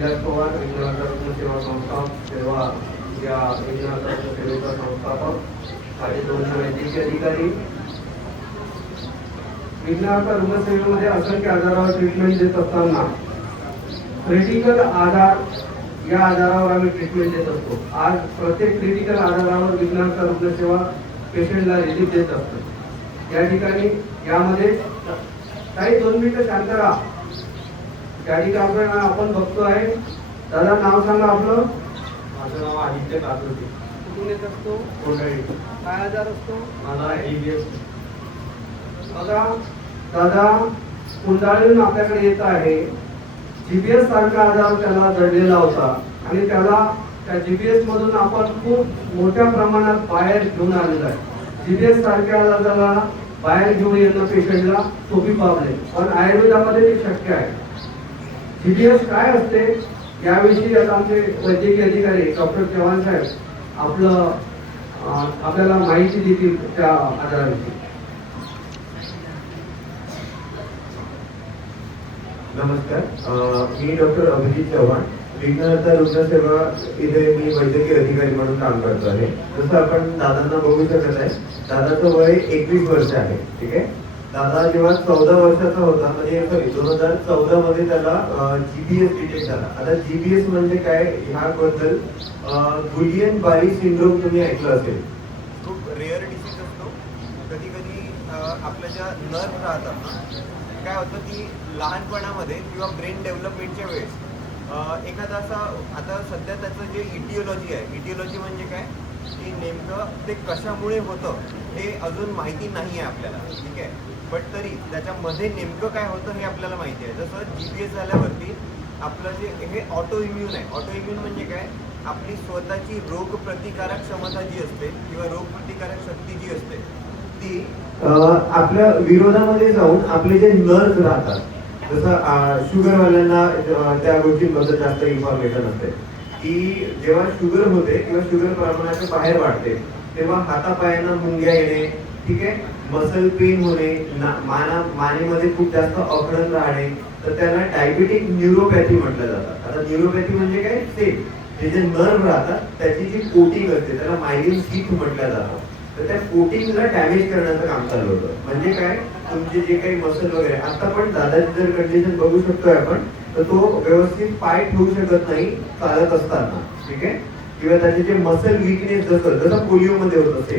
पवार विज्ञान सेवा संस्था सेवा या विज्ञान सेवेचा संस्थापक माझे दोन्ही वैद्यकीय अधिकारी. विज्ञान रुग्णसेवेमध्ये असंख्य आजारावर ट्रीटमेंट देत असताना क्रिटिकल आजार या आजारावर आम्ही ट्रीटमेंट देत असतो. आज प्रत्येक क्रिटिकल आजारावर विज्ञान रुग्णसेवा पेशंटला रिलीफ देत असतो. या ठिकाणी यामध्ये काही 2 मिनिटं शांत राहा. त्या ठिकाणी आपण बघतो आहे. दादा नाव सांगा आपलं. माझं नाव आदित्य कातुर्डे. कुठून येत असतो? कोंढाळी. काय आजार असतो? मला ABS. बघा दादा कुंडाळून आपल्याकडे येत आहे. GBS सारखा आजार त्याला जडलेला होता आणि त्याला त्या GBS मधून आपण खूप मोठ्या प्रमाणात बाहेर घेऊन आलेला आहे. GBS सारख्या आजाराला बाहेर घेऊन येणं पेशंटला सोपी प्रॉब्लेम, पण आयुर्वेदामध्ये ते शक्य आहे. GBS काय असते याविषयी आता आमचे वैद्यकीय अधिकारी डॉक्टर चव्हाण साहेब आपल्याला माहिती देतील त्या आजाराविषयी. नमस्कार, मी डॉक्टर अभिजित चव्हाण, विघ्नहर्ता रुग्णसेवा इथे मी वैद्यकीय अधिकारी म्हणून काम करतो आहे. जसं आपण दादांना बघू शकत आहे, दादाचं वय 21 वर्ष आहे. ठीक आहे. दादा जेव्हा 14 वर्षाचा होता, म्हणजे 2014 मध्ये त्याला GBS डिटेक्ट झाला. आता GBS म्हणजे काय ह्याबद्दल गुलियन बारी सिंड्रोम तुम्ही ऐकलं असेल. खूप रेअर डिसीज असतो. कधी कधी आपल्या ज्या नर्व राहतात ना, काय होतं की लहानपणामध्ये किंवा ब्रेन डेव्हलपमेंटच्या वेळेस एखादा असा, आता सध्या त्याचं जे इटिओलॉजी आहे, इटिओलॉजी म्हणजे काय की नेमकं ते कशामुळे होतं हे अजून माहिती नाही आहे आपल्याला. ठीक आहे. बट तरी त्याच्यामध्ये नेमकं काय होतं हे आपल्याला माहिती आहे. जसं GBS झाल्यावरती आपलं जे हे ऑटो इम्युन आहे. ऑटो इम्युन म्हणजे काय, आपली स्वतःची रोगप्रतिकारक क्षमता जी असते किंवा रोगप्रतिकारक शक्ती जी असते ती आपल्या विरोधामध्ये जाऊन आपले जे नर्व्ह राहतात, जसं शुगरवाल्यांना त्या गोष्टींबद्दल जास्त इन्फॉर्मेशन असते की जेव्हा शुगर होते किंवा शुगर प्रमाणाच्या बाहेर वाढते तेव्हा हातापायांना मुंग्या येणे, ठीक आहे, मसल पेन होणे, मानेमध्ये खूप जास्त अकडण राहणे, तर त्याला डायबिटिक न्यूरोपॅथी म्हटलं जातं. आता न्यूरोपॅथी म्हणजे काय, सेम जे नर्व्ह राहतात त्याची जी कोटिंग असते त्याला मायलिन शीथ म्हटलं जातं. तर त्या कोटिंगला डॅमेज करण्याचं काम चालू होतं. म्हणजे काय, तुमचे जे काही मसल वगैरे, आता पण दादाची जर कंडिशन बघू शकतोय आपण, तर तो व्यवस्थित पाय ठेवू शकत नाही चालत असताना. ठीक आहे. किंवा त्याचे जे मसल विकनेस जसं पोलिओ मध्ये होत असेल